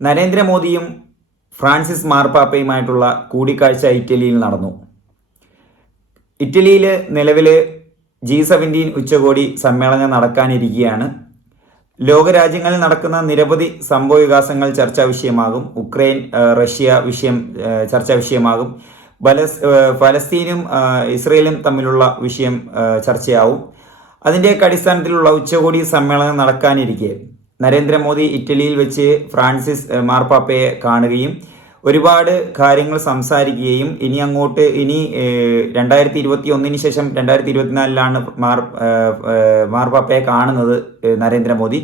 നരേന്ദ്രമോദിയും ഫ്രാൻസിസ് മാർപ്പാപ്പയുമായിട്ടുള്ള കൂടിക്കാഴ്ച ഇറ്റലിയിൽ നടന്നു. ഇറ്റലിയിൽ നിലവിൽ ജി സെവന്റീൻ ഉച്ചകോടി സമ്മേളനം നടക്കാനിരിക്കുകയാണ് ലോകരാജ്യങ്ങളിൽ നടക്കുന്ന നിരവധി സംഭവ വികാസങ്ങൾ ചർച്ചാ വിഷയമാകും. ഉക്രൈൻ റഷ്യ വിഷയം ചർച്ചാ വിഷയമാകും. ബലസ് ഫലസ്തീനും ഇസ്രയേലും തമ്മിലുള്ള വിഷയം ചർച്ചയാവും. അതിന്റെയൊക്കെ അടിസ്ഥാനത്തിലുള്ള ഉച്ചകോടി സമ്മേളനം നടക്കാനിരിക്കെ. നരേന്ദ്രമോദി ഇറ്റലിയിൽ വെച്ച് ഫ്രാൻസിസ് മാർപ്പാപ്പയെ കാണുകയും ഒരുപാട് കാര്യങ്ങൾ സംസാരിക്കുകയും ഇനി അങ്ങോട്ട് ഇനി രണ്ടായിരത്തി ഇരുപത്തി ഒന്നിന് ശേഷം രണ്ടായിരത്തി ഇരുപത്തിനാലിലാണ് മാർ മാർപ്പാപ്പയെ കാണുന്നത് നരേന്ദ്രമോദി.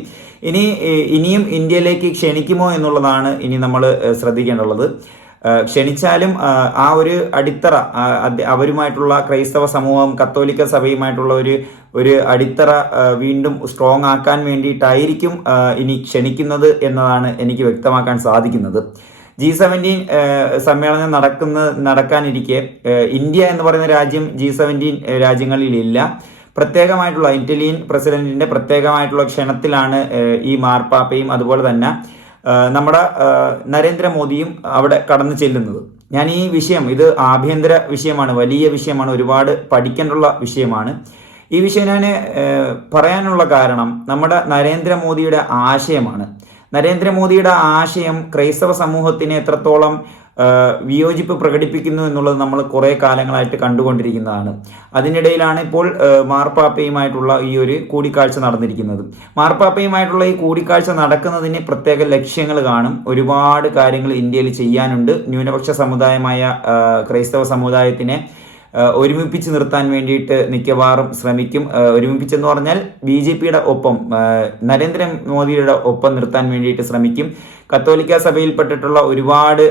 ഇനി ഇനിയും ഇന്ത്യയിലേക്ക് ക്ഷണിക്കുമോ എന്നുള്ളതാണ് ഇനി നമ്മൾ ശ്രദ്ധിക്കേണ്ടുള്ളത്. ക്ഷണിച്ചാലും ആ ഒരു അടിത്തറ അവരുമായിട്ടുള്ള ക്രൈസ്തവ സമൂഹം കത്തോലിക്ക സഭയുമായിട്ടുള്ള ഒരു ഒരു അടിത്തറ വീണ്ടും സ്ട്രോങ് ആക്കാൻ വേണ്ടിയിട്ടായിരിക്കും ഇനി ക്ഷണിക്കുന്നത് എന്നതാണ് എനിക്ക് വ്യക്തമാക്കാൻ സാധിക്കുന്നത്. ജി സെവന്റീൻ സമ്മേളനം നടക്കുന്ന നടക്കാനിരിക്കെ ഇന്ത്യ എന്ന് പറയുന്ന രാജ്യം ജി സെവന്റീൻ രാജ്യങ്ങളിലില്ല. പ്രത്യേകമായിട്ടുള്ള ഇറ്റലിയൻ പ്രസിഡന്റിന്റെ പ്രത്യേകമായിട്ടുള്ള ക്ഷണത്തിലാണ് ഈ മാർപ്പാപ്പയും അതുപോലെ തന്നെ നമ്മുടെ നരേന്ദ്രമോദിയും അവിടെ കടന്നു ചെല്ലുന്നത്. ഞാൻ ഈ വിഷയം ഇത് ആഭ്യന്തര വിഷയമാണ് വലിയ വിഷയമാണ് ഒരുപാട് പഠിക്കേണ്ടുള്ള വിഷയമാണ്. ഈ വിഷയം ഞാൻ പറയാനുള്ള കാരണം നമ്മുടെ നരേന്ദ്രമോദിയുടെ ആശയമാണ്. നരേന്ദ്രമോദിയുടെ ആശയം ക്രൈസ്തവ സമൂഹത്തിന് എത്രത്തോളം വിയോജിപ്പ് പ്രകടിപ്പിക്കുന്നു എന്നുള്ളത് നമ്മൾ കുറേ കാലങ്ങളായിട്ട് കണ്ടുകൊണ്ടിരിക്കുന്നതാണ്. അതിനിടയിലാണ് ഇപ്പോൾ മാർപ്പാപ്പയുമായിട്ടുള്ള ഈ ഒരു കൂടിക്കാഴ്ച നടന്നിരിക്കുന്നത്. മാർപ്പാപ്പയുമായിട്ടുള്ള ഈ കൂടിക്കാഴ്ച നടക്കുന്നതിന് പ്രത്യേക ലക്ഷ്യങ്ങൾ കാണും. ഒരുപാട് കാര്യങ്ങൾ ഇന്ത്യയിൽ ചെയ്യാനുണ്ട്. ന്യൂനപക്ഷ സമുദായമായ ക്രൈസ്തവ സമുദായത്തിനെ ഒരുമിപ്പിച്ച് നിർത്താൻ വേണ്ടിയിട്ട് മിക്കവാറും ശ്രമിക്കും. ഒരുമിപ്പിച്ചെന്ന് പറഞ്ഞാൽ ബി ജെ പിയുടെ ഒപ്പം നരേന്ദ്രമോദിയുടെ ഒപ്പം നിർത്താൻ വേണ്ടിയിട്ട് ശ്രമിക്കും. കത്തോലിക്ക സഭയിൽപ്പെട്ടിട്ടുള്ള ഒരുപാട്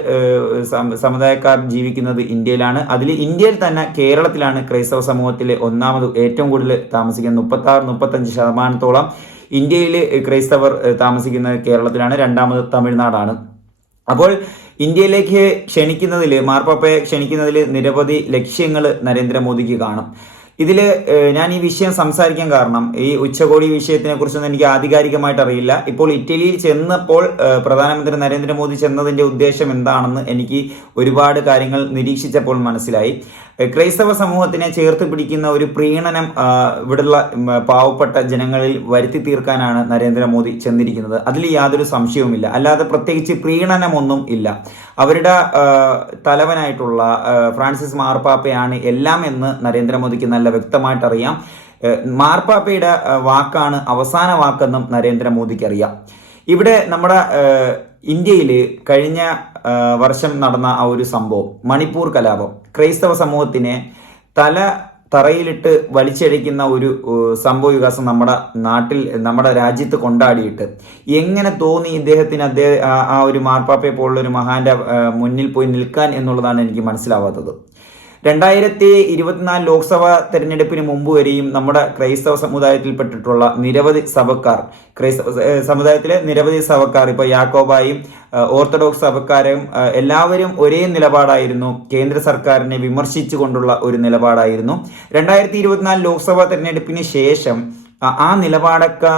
സമുദായക്കാർ ജീവിക്കുന്നത് ഇന്ത്യയിലാണ്. അതിൽ ഇന്ത്യയിൽ തന്നെ കേരളത്തിലാണ് ക്രൈസ്തവ സമൂഹത്തിലെ ഒന്നാമത് ഏറ്റവും കൂടുതൽ താമസിക്കുന്നത്. മുപ്പത്തി ആറ് മുപ്പത്തഞ്ച് ശതമാനത്തോളം ഇന്ത്യയിൽ ക്രൈസ്തവർ താമസിക്കുന്നത് കേരളത്തിലാണ്. രണ്ടാമത് തമിഴ്നാടാണ്. അപ്പോൾ ഇന്ത്യയിലേക്ക് ക്ഷണിക്കുന്നതിൽ മാർപ്പാപ്പയെ ക്ഷണിക്കുന്നതിൽ നിരവധി ലക്ഷ്യങ്ങൾ നരേന്ദ്രമോദിക്ക് കാണും. ഇതിൽ ഞാൻ ഈ വിഷയം സംസാരിക്കാൻ കാരണം ഈ ഉച്ചകോടി വിഷയത്തിനെ കുറിച്ചൊന്നും എനിക്ക് ആധികാരികമായിട്ട് അറിയില്ല. ഇപ്പോൾ ഇറ്റലിയിൽ ചെന്നപ്പോൾ പ്രധാനമന്ത്രി നരേന്ദ്രമോദി ചെന്നതിന്റെ ഉദ്ദേശം എന്താണെന്ന് എനിക്ക് ഒരുപാട് കാര്യങ്ങൾ നിരീക്ഷിച്ചപ്പോൾ മനസ്സിലായി. ക്രൈസ്തവ സമൂഹത്തിനെ ചേർത്ത് പിടിക്കുന്ന ഒരു പ്രീണനം ഇവിടുള്ള പാവപ്പെട്ട ജനങ്ങളിൽ വരുത്തി തീർക്കാനാണ് നരേന്ദ്രമോദി ചെന്നിരിക്കുന്നത്. അതിൽ യാതൊരു സംശയവുമില്ല. അല്ലാതെ പ്രത്യേകിച്ച് പ്രീണനമൊന്നും ഇല്ല. അവരുടെ തലവനായിട്ടുള്ള ഫ്രാൻസിസ് മാർപ്പാപ്പയാണ് എല്ലാം എന്ന് നരേന്ദ്രമോദിക്ക് നല്ല വ്യക്തമായിട്ട് അറിയാം മാർപ്പാപ്പയുടെ വാക്കാണ് അവസാന വാക്കെന്നും നരേന്ദ്രമോദിക്ക് അറിയാം. ഇവിടെ നമ്മുടെ ഇന്ത്യയിൽ കഴിഞ്ഞ വർഷം നടന്ന ആ ഒരു സംഭവം മണിപ്പൂർ കലാപം ക്രൈസ്തവ സമൂഹത്തിനെ തല തറയിലിട്ട് വലിച്ചഴിക്കുന്ന ഒരു സംഭവ വികാസം നമ്മുടെ നാട്ടിൽ നമ്മുടെ രാജ്യത്ത് കൊണ്ടാടിയിട്ട് എങ്ങനെ തോന്നി ഇദ്ദേഹത്തിന് അദ്ദേഹം ആ- ഒരു മാർപ്പാപ്പയെ പോലുള്ള ഒരു മഹാന്റെ മുന്നിൽ പോയി നിൽക്കാൻ എന്നുള്ളതാണ് എനിക്ക് മനസ്സിലാവാത്തത്. രണ്ടായിരത്തി ഇരുപത്തിനാല് ലോക്സഭാ തെരഞ്ഞെടുപ്പിന് മുമ്പ് വരെയും നമ്മുടെ ക്രൈസ്തവ സമുദായത്തിൽപ്പെട്ടിട്ടുള്ള നിരവധി സഭക്കാർ ക്രൈസ്തവ സമുദായത്തിലെ നിരവധി സഭക്കാർ ഇപ്പോൾ യാക്കോബായും ഓർത്തഡോക്സ് സഭക്കാരും എല്ലാവരും ഒരേ നിലപാടായിരുന്നു. കേന്ദ്ര സർക്കാരിനെ വിമർശിച്ചുകൊണ്ടുള്ള ഒരു നിലപാടായിരുന്നു. രണ്ടായിരത്തി ഇരുപത്തിനാല് ലോക്സഭാ തെരഞ്ഞെടുപ്പിന് ശേഷം ആ- നിലപാടൊക്കെ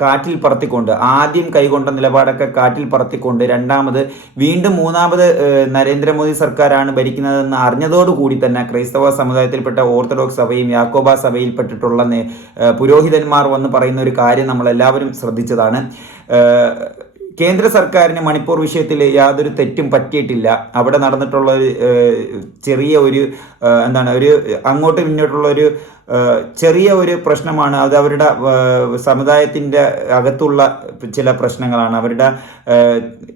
കാറ്റിൽ പറത്തിക്കൊണ്ട് ആദ്യം കൈകൊണ്ട നിലപാടൊക്കെ കാറ്റിൽ പറത്തിക്കൊണ്ട് രണ്ടാമത് വീണ്ടും മൂന്നാമത് നരേന്ദ്രമോദി സർക്കാരാണ് ഭരിക്കുന്നതെന്ന് അറിഞ്ഞതോടുകൂടി തന്നെ ക്രൈസ്തവ സമുദായത്തിൽപ്പെട്ട ഓർത്തഡോക്സ് സഭയും യാക്കോബ സഭയിൽപ്പെട്ടിട്ടുള്ള പുരോഹിതന്മാർ വന്ന് പറയുന്ന ഒരു കാര്യം നമ്മൾ എല്ലാവരും ശ്രദ്ധിച്ചതാണ് കേന്ദ്ര സർക്കാരിന് മണിപ്പൂർ വിഷയത്തിൽ യാതൊരു തെറ്റും പറ്റിയിട്ടില്ല. അവിടെ നടന്നിട്ടുള്ള ഒരു ചെറിയ ഒരു എന്താണ് ഒരു അങ്ങോട്ടും ഇങ്ങോട്ടുള്ള ഒരു ചെറിയ ഒരു പ്രശ്നമാണ്. അത് അവരുടെ സമുദായത്തിന്റെ അകത്തുള്ള ചില പ്രശ്നങ്ങളാണ്. അവരുടെ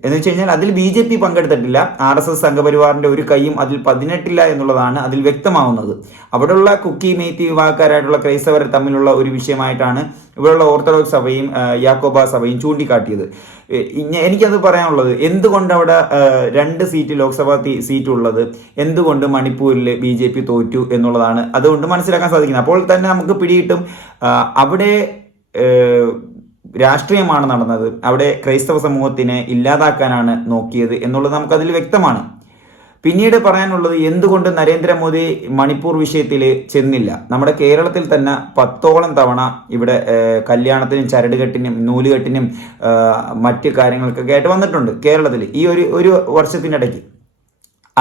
എന്ന് വെച്ച് കഴിഞ്ഞാൽ അതിൽ ബി ജെ പി പങ്കെടുത്തിട്ടില്ല. ആർ എസ് എസ് സംഘപരിവാറിന്റെ ഒരു കൈയും അതിൽ പതിനെട്ടില്ല എന്നുള്ളതാണ് അതിൽ വ്യക്തമാവുന്നത്. അവിടെയുള്ള കുക്കി മെയ്ത്തി വിഭാഗക്കാരായിട്ടുള്ള ക്രൈസ്തവർ തമ്മിലുള്ള ഒരു വിഷയമായിട്ടാണ് ഇവിടെയുള്ള ഓർത്തഡോക്സ് സഭയും യാക്കോബ സഭയും ചൂണ്ടിക്കാട്ടിയത്. എനിക്കത് പറയാനുള്ളത് എന്തുകൊണ്ട് അവിടെ രണ്ട് സീറ്റ് ലോക്സഭാ സീറ്റ് ഉള്ളത് എന്തുകൊണ്ട് മണിപ്പൂരിൽ ബി തോറ്റു എന്നുള്ളതാണ് അതുകൊണ്ട് മനസ്സിലാക്കാൻ സാധിക്കുന്നത്. അപ്പോൾ തന്നെ നമുക്ക് പിടിയിട്ടും അവിടെ രാഷ്ട്രീയമാണ് നടന്നത്. അവിടെ ക്രൈസ്തവ സമൂഹത്തിനെ ഇല്ലാതാക്കാനാണ് നോക്കിയത് എന്നുള്ളത് നമുക്കതിൽ വ്യക്തമാണ്. പിന്നീട് പറയാനുള്ളത് എന്തുകൊണ്ട് നരേന്ദ്രമോദി മണിപ്പൂർ വിഷയത്തിൽ ചെന്നില്ല? നമ്മുടെ കേരളത്തിൽ തന്നെ പത്തോളം തവണ ഇവിടെ കല്യാണത്തിനും ചരടുകെട്ടിനും നൂലുകെട്ടിനും മറ്റ് കാര്യങ്ങൾക്കൊക്കെ ആയിട്ട് വന്നിട്ടുണ്ട് കേരളത്തിൽ ഈ ഒരു ഒരു വർഷത്തിനിടയ്ക്ക്.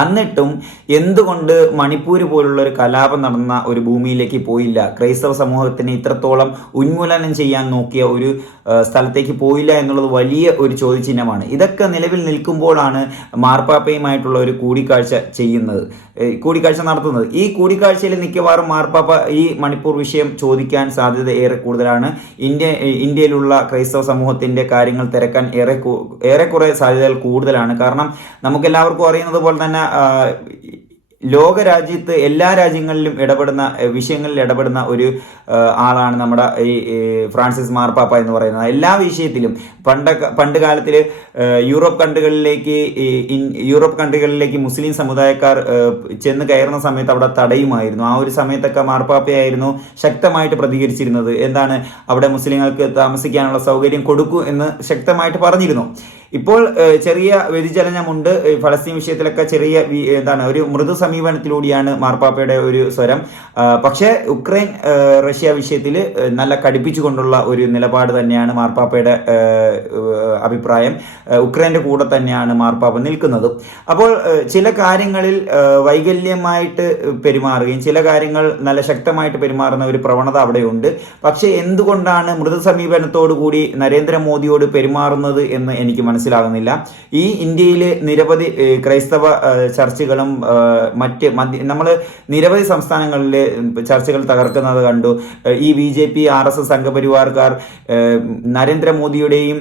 എന്നിട്ടും എന്തുകൊണ്ട് മണിപ്പൂർ പോലുള്ള ഒരു കലാപം നടന്ന ഒരു ഭൂമിയിലേക്ക് പോയില്ല? ക്രൈസ്തവ സമൂഹത്തിന് ഇത്രത്തോളം ഉന്മൂലനം ചെയ്യാൻ നോക്കിയ ഒരു സ്ഥലത്തേക്ക് പോയില്ല എന്നുള്ളത് വലിയ ഒരു ചോദ്യചിഹ്നമാണ്. ഇതൊക്കെ നിലവിൽ നിൽക്കുമ്പോഴാണ് മാർപ്പാപ്പയുമായിട്ടുള്ള ഒരു കൂടിക്കാഴ്ച ചെയ്യുന്നത് കൂടിക്കാഴ്ച നടത്തുന്നത്. ഈ കൂടിക്കാഴ്ചയിൽ മിക്കവാറും മാർപ്പാപ്പ ഈ മണിപ്പൂർ വിഷയം ചോദിക്കാൻ സാധ്യത ഏറെ കൂടുതലാണ്. ഇന്ത്യ ഇന്ത്യയിലുള്ള ക്രൈസ്തവ സമൂഹത്തിന്റെ കാര്യങ്ങൾ തിരക്കാൻ ഏറെ ഏറെക്കുറെ സാധ്യതകൾ കൂടുതലാണ്. കാരണം നമുക്കെല്ലാവർക്കും അറിയുന്നത് പോലെ തന്നെ uh, ലോകരാജ്യത്ത് എല്ലാ രാജ്യങ്ങളിലും ഇടപെടുന്ന വിഷയങ്ങളിൽ ഇടപെടുന്ന ഒരു ആളാണ് നമ്മുടെ ഈ ഫ്രാൻസിസ് മാർപ്പാപ്പ എന്ന് പറയുന്നത്. എല്ലാ വിഷയത്തിലും പണ്ട പണ്ട് കാലത്തിൽ യൂറോപ്പ് കൺട്രികളിലേക്ക് യൂറോപ്പ് കൺട്രികളിലേക്ക് മുസ്ലിം സമുദായക്കാർ ചെന്ന് കയറുന്ന സമയത്ത് അവിടെ തടയുമായിരുന്നു. ആ ഒരു സമയത്തൊക്കെ മാർപ്പാപ്പയായിരുന്നു ശക്തമായിട്ട് പ്രതികരിച്ചിരുന്നത്. എന്താണ്? അവിടെ മുസ്ലിങ്ങൾക്ക് താമസിക്കാനുള്ള സൗകര്യം കൊടുക്കൂ എന്ന് ശക്തമായിട്ട് പറഞ്ഞിരുന്നു. ഇപ്പോൾ ചെറിയ വ്യതിചലനമുണ്ട്. ഫലസ്തീൻ വിഷയത്തിലൊക്കെ ചെറിയ എന്താണ്? ഒരു മൃദു സമീപനത്തിലൂടെയാണ് മാർപ്പാപ്പയുടെ ഒരു സ്വരം. പക്ഷേ ഉക്രൈൻ റഷ്യ വിഷയത്തിൽ നല്ല കടുപ്പിച്ചുകൊണ്ടുള്ള ഒരു നിലപാട് തന്നെയാണ് മാർപ്പാപ്പയുടെ അഭിപ്രായം. ഉക്രൈന്റെ കൂടെ തന്നെയാണ് മാർപ്പാപ്പ നിൽക്കുന്നത്. അപ്പോൾ ചില കാര്യങ്ങളിൽ വൈകല്യമായിട്ട് പെരുമാറുകയും ചില കാര്യങ്ങൾ നല്ല ശക്തമായിട്ട് പെരുമാറുന്ന ഒരു പ്രവണത അവിടെയുണ്ട്. പക്ഷേ എന്തുകൊണ്ടാണ് മൃദു സമീപനത്തോടുകൂടി നരേന്ദ്രമോദിയോട് പെരുമാറുന്നത് എന്ന് എനിക്ക് മനസ്സിലാകുന്നില്ല. ഈ ഇന്ത്യയിലെ നിരവധി ക്രൈസ്തവ ചർച്ചകളും മറ്റ് നമ്മൾ നിരവധി സംസ്ഥാനങ്ങളിൽ ചർച്ചകൾ തകർക്കുന്നത് കണ്ടു. ഈ B J P R S S സംഘപരിവാർക്കാർ നരേന്ദ്രമോദിയുടെയും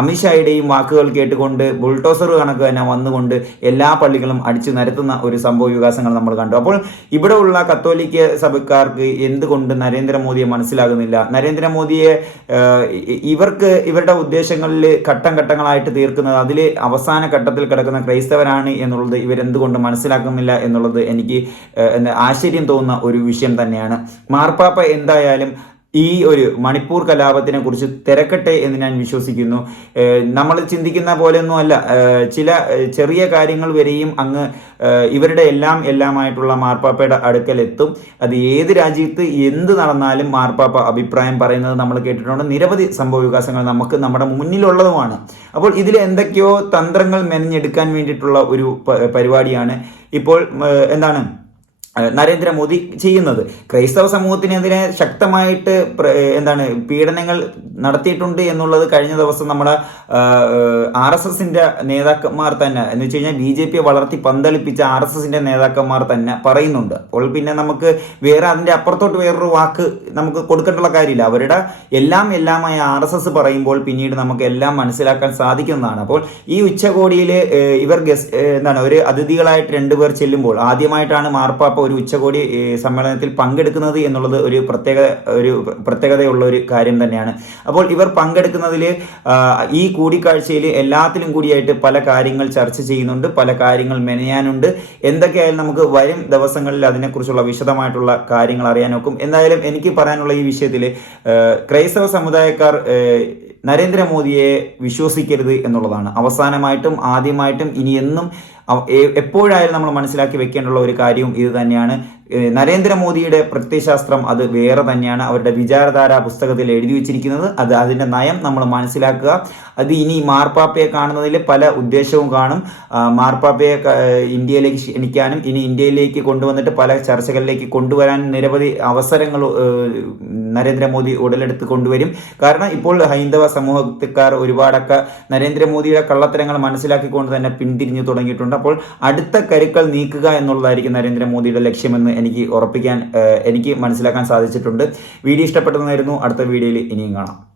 അമിത്ഷായുടെയും വാക്കുകൾ കേട്ടുകൊണ്ട് ബുൾട്ടോസർ കണക്ക് തന്നെ വന്നുകൊണ്ട് എല്ലാ പള്ളികളും അടിച്ചു നിരത്തുന്ന ഒരു സംഭവ വികാസങ്ങൾ നമ്മൾ കണ്ടു. അപ്പോൾ ഇവിടെ ഉള്ള കത്തോലിക്ക സഭക്കാർക്ക് എന്തുകൊണ്ട് നരേന്ദ്രമോദിയെ മനസ്സിലാകുന്നില്ല? നരേന്ദ്രമോദിയെ ഇവർക്ക് ഇവരുടെ ഉദ്ദേശങ്ങളിൽ ഘട്ടം ഘട്ടങ്ങളായിട്ട് തീർക്കുന്നത് അതിൽ അവസാന ഘട്ടത്തിൽ കിടക്കുന്ന ക്രൈസ്തവരാണ് എന്നുള്ളത് ഇവരെന്തുകൊണ്ട് മനസ്സിലാക്കുന്നില്ല എന്നുള്ളത് എനിക്ക് ആശ്ചര്യം തോന്നുന്ന ഒരു വിഷയം തന്നെയാണ്. മാർപ്പാപ്പ എന്തായാലും ഈ ഒരു മണിപ്പൂർ കലാപത്തിനെ കുറിച്ച് തിരക്കട്ടെ എന്ന് ഞാൻ വിശ്വസിക്കുന്നു. നമ്മൾ ചിന്തിക്കുന്ന പോലെയൊന്നും അല്ല. ചില ചെറിയ കാര്യങ്ങൾ വരെയും അങ്ങ് ഇവരുടെ എല്ലാം എല്ലാമായിട്ടുള്ള മാർപ്പാപ്പയുടെ അടുക്കൽ എത്തും അത് ഏത് രാജ്യത്ത് എന്ത് നടന്നാലും മാർപ്പാപ്പ അഭിപ്രായം പറയുന്നത് നമ്മൾ കേട്ടിട്ടുണ്ട്. നിരവധി സംഭവ വികാസങ്ങൾ നമുക്ക് നമ്മുടെ മുന്നിലുള്ളതുമാണ്. അപ്പോൾ ഇതിൽ എന്തൊക്കെയോ തന്ത്രങ്ങൾ മെനഞ്ഞെടുക്കാൻ വേണ്ടിയിട്ടുള്ള ഒരു പരിപാടിയാണ്. ഇപ്പോൾ എന്താണ്? നരേന്ദ്രമോദി ചെയ്യുന്നത്. ക്രൈസ്തവ സമൂഹത്തിനെതിരെ ശക്തമായിട്ട് എന്താണ് പീഡനങ്ങൾ നടത്തിയിട്ടുണ്ട് എന്നുള്ളത് കഴിഞ്ഞ ദിവസം നമ്മുടെ ആർ എസ് എസിന്റെ നേതാക്കന്മാർ തന്നെ എന്ന് വെച്ച് കഴിഞ്ഞാൽ ബി ജെ വളർത്തി പന്തളിപ്പിച്ച ആർ എസ് എസിന്റെ നേതാക്കന്മാർ തന്നെ പറയുന്നുണ്ട്. അപ്പോൾ പിന്നെ നമുക്ക് വേറെ അതിന്റെ അപ്പുറത്തോട്ട് വേറൊരു വാക്ക് നമുക്ക് കൊടുക്കേണ്ടുള്ള കാര്യമില്ല. അവരുടെ എല്ലാം എല്ലാമായി ആർ എസ് എസ് പറയുമ്പോൾ പിന്നീട് നമുക്ക് എല്ലാം മനസ്സിലാക്കാൻ സാധിക്കുന്നതാണ്. അപ്പോൾ ഈ ഉച്ചകോടിയിൽ ഇവർ ഗസ്റ്റ് എന്താണ് ഒരു അതിഥികളായിട്ട് രണ്ടുപേർ ചെല്ലുമ്പോൾ ആദ്യമായിട്ടാണ് മാർപ്പാപ്പ ഒരു ഉച്ചകോടി സമ്മേളനത്തിൽ പങ്കെടുക്കുന്നത് എന്നുള്ളത് ഒരു പ്രത്യേക ഒരു പ്രത്യേകതയുള്ള ഒരു കാര്യം തന്നെയാണ്. അപ്പോൾ ഇവർ പങ്കെടുക്കുന്നതിൽ ഈ കൂടിക്കാഴ്ചയിൽ എല്ലാത്തിലും കൂടിയായിട്ട് പല കാര്യങ്ങൾ ചർച്ച ചെയ്യുന്നുണ്ട് പല കാര്യങ്ങൾ മെനയാനുണ്ട്. എന്തൊക്കെയായാലും നമുക്ക് വരും ദിവസങ്ങളിൽ അതിനെക്കുറിച്ചുള്ള വിശദമായിട്ടുള്ള കാര്യങ്ങൾ അറിയാൻ നോക്കും എന്തായാലും എനിക്ക് പറയാനുള്ള ഈ വിഷയത്തിൽ ക്രൈസ്തവ സമുദായക്കാർ നരേന്ദ്രമോദിയെ വിശ്വസിക്കരുത് എന്നുള്ളതാണ്. അവസാനമായിട്ടും ആദ്യമായിട്ടും ഇനി എന്നും എപ്പോഴായാലും നമ്മൾ മനസ്സിലാക്കി വെക്കേണ്ടുള്ള ഒരു കാര്യവും ഇത് തന്നെയാണ്. നരേന്ദ്രമോദിയുടെ പ്രത്യയശാസ്ത്രം അത് വേറെ തന്നെയാണ്. അവരുടെ വിചാരധാര പുസ്തകത്തിൽ എഴുതി വെച്ചിരിക്കുന്നത് അത് അതിന്റെ നയം നമ്മൾ മനസ്സിലാക്കുക. അത് ഇനി മാർപ്പാപ്പയെ കാണുന്നതിൽ പല ഉദ്ദേശവും കാണും. മാർപ്പാപ്പയെ ഇന്ത്യയിലേക്ക് ക്ഷണിക്കാനും ഇനി ഇന്ത്യയിലേക്ക് കൊണ്ടുവന്നിട്ട് പല ചർച്ചകളിലേക്ക് കൊണ്ടുവരാൻ നിരവധി അവസരങ്ങൾ നരേന്ദ്രമോദി ഉടലെടുത്ത് കൊണ്ടുവരും. കാരണം ഇപ്പോൾ ഹൈന്ദവ സമൂഹക്കാർ ഒരുപാടൊക്കെ നരേന്ദ്രമോദിയുടെ കള്ളത്തരങ്ങൾ മനസ്സിലാക്കിക്കൊണ്ട് തന്നെ പിന്തിരിഞ്ഞു തുടങ്ങിയിട്ടുണ്ട്. അപ്പോൾ അടുത്ത കരുക്കൾ നീക്കുക എന്നുള്ളതായിരിക്കും നരേന്ദ്രമോദിയുടെ ലക്ഷ്യമെന്ന് എനിക്ക് ഉറപ്പിക്കാൻ എനിക്ക് മനസ്സിലാക്കാൻ സാധിച്ചിട്ടുണ്ട്. വീഡിയോ ഇഷ്ടപ്പെട്ടതായിരുന്നു അടുത്ത വീഡിയോയിൽ ഇനിയും കാണാം.